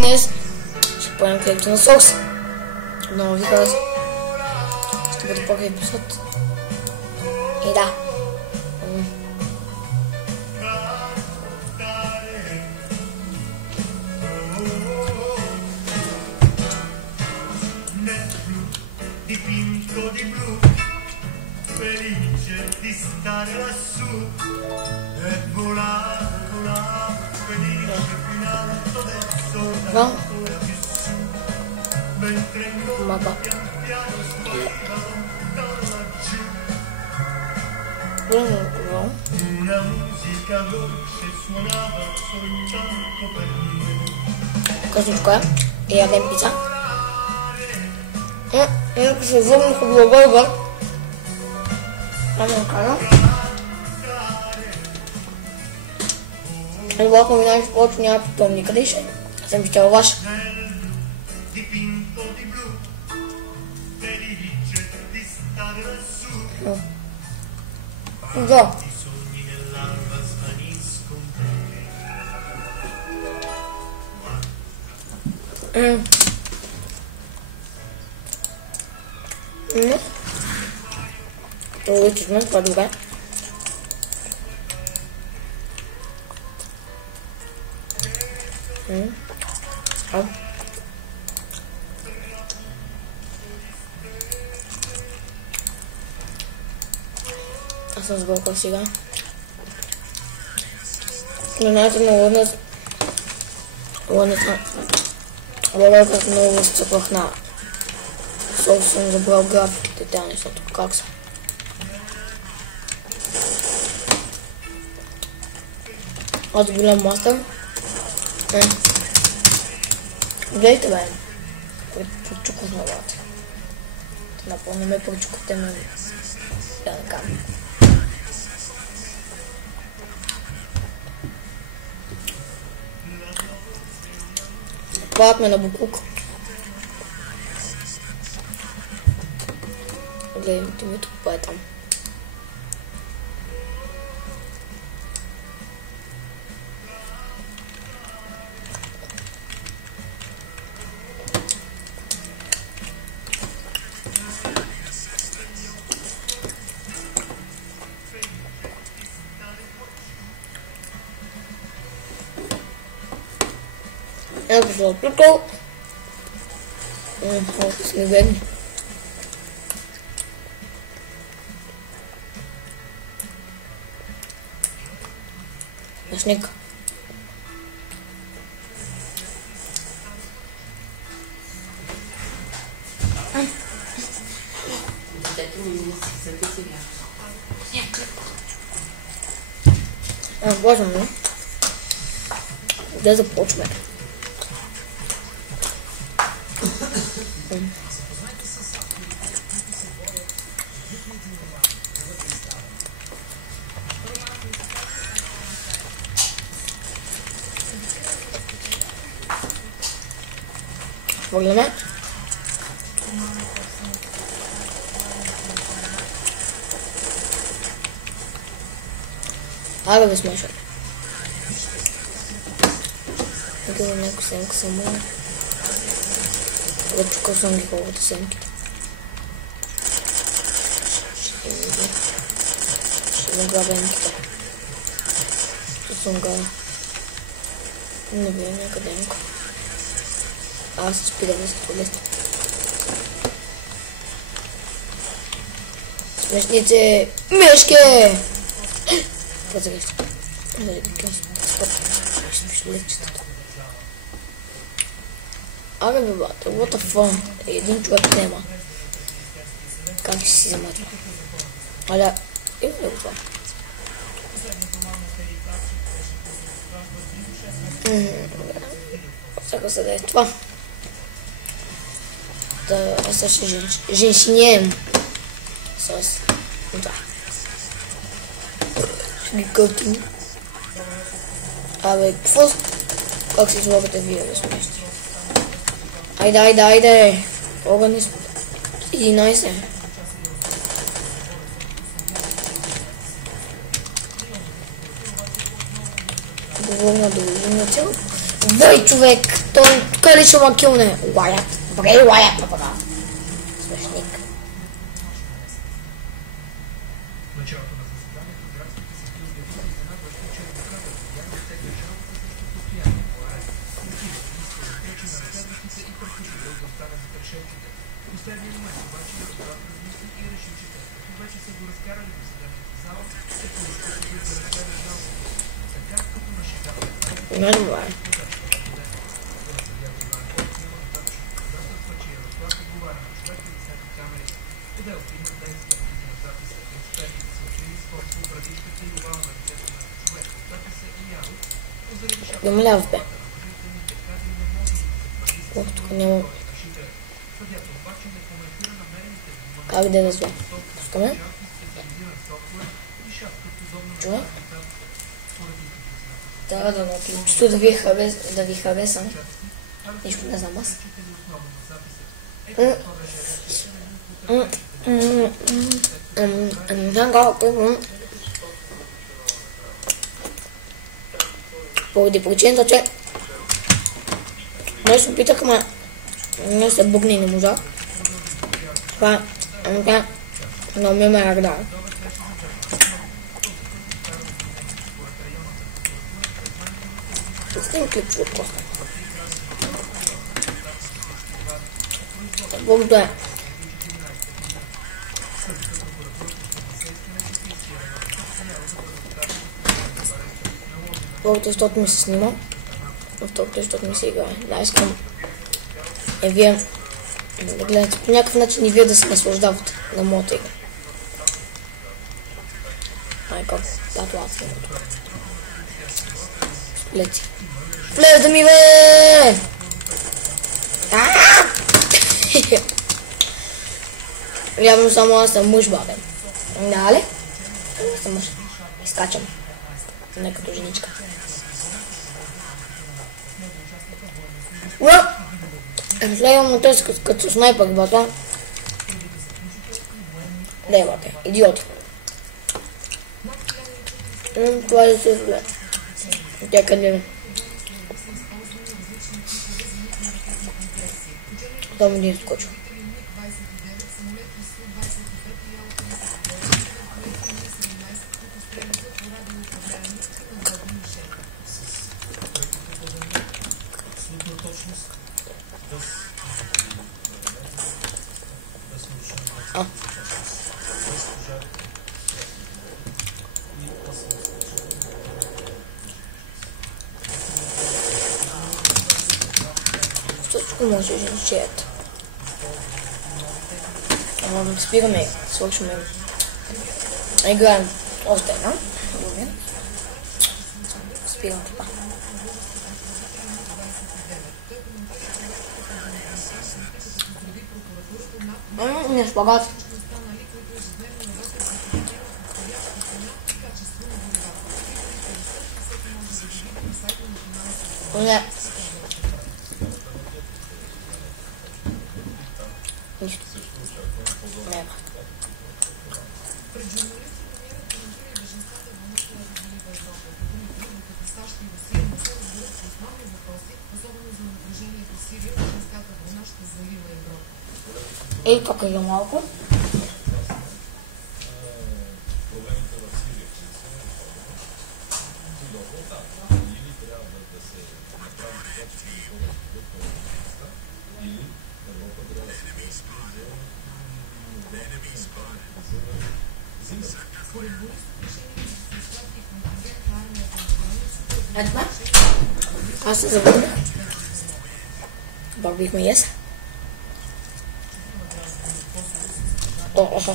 днес ще поемем клипче на Сокс. Много ви хареса. Ще бъде първи епизод. И да. Dipinto di blu, felice di stare lassù e volare, volare, felice fino in alto del soldato e più su, mentre in mondo pian piano scorreva lontano laggiù. Una musica dolce suonava soltanto per me. Косточка, и ядем пица. Иначе се върнах в Бургер. Ама кажа. Работно ми най-ще повече няма питом никъде и ще съм щял ваш. Да. Ой, честно, това добре. Аз съм сбъркал сега. Но знаете, лъдната много стъпах на Сол съм забрал графиките, тя нещото как са. Аз голям мастър. Гледайте бе. Прочуках на главата. Напълно ме прочукахте на камера. Правят ме на буклук. Гледайте ми тук, па е там. Ето се отплюкал. Малко сме бедни. Ясник. Боже ми. Де започваме? Хвърляме. Айде да смешаме. Тук има някаква семка само. Отчукал съм ги колкото семките. Ще награбя емките. Тук съм гая. Не бия някъде емка. Аз се спирам за това. Смешните мешки! Това за грешка. Да ги къс. Ще пише лечетата. Абе бе бате, what the fuck? Един човек нема. Как ще си взема това? Аля, има ли го това? Всяка се да е това. Да, аз ще женщинеем с това. Ще ги кълтим. Абе, какво? Как си слагате вие, бе, смешни? Айде! Огън е 11. Доволна цел. Бой, човек! Той лично ма килне. Уайат. Брей Уайат направо. Свещник. Нормально. Домляв бе. Ох, тук няма... Как да разва? Пускаме. Човек. Трябва да напим. Чисто да ви харесам. Нищо не знам аз. Поради причината, че днес опитах, ама не се бъгне и не можа. Това е много ми ме рада. Пустим клип от коста. Благодаря. Първото, защото ми се снима. Второто, защото ми се играе. Да, искам вие да гледате по някакъв начин и вие да се наслаждавате на моята игра. Майка, тато аз съм тук. Лети. Влезе ми, бе! Явно само аз съм мъж, бабе. Дали? Аз съм мъж. Изкачам. Не като женичка. Ура! Гледам на тези като снайпър, бата. Дай, бате, идиоти. Това да се гледа. Тя къде? Там един скочил. Всичко може да чеят. Ама спираме, свършваме. Играем още една. Спирам това. Не спагат. Не. Нищо. Няма. Ей, тук е малко. Ето, аз се забавих. Бавихме яс. Опа.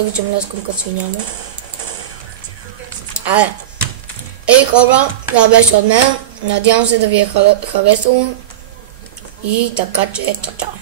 riceviamo la sconcazioniamo. Ей, хора, това беше от мен. Надявам се да ви е харесало. И така че, чао.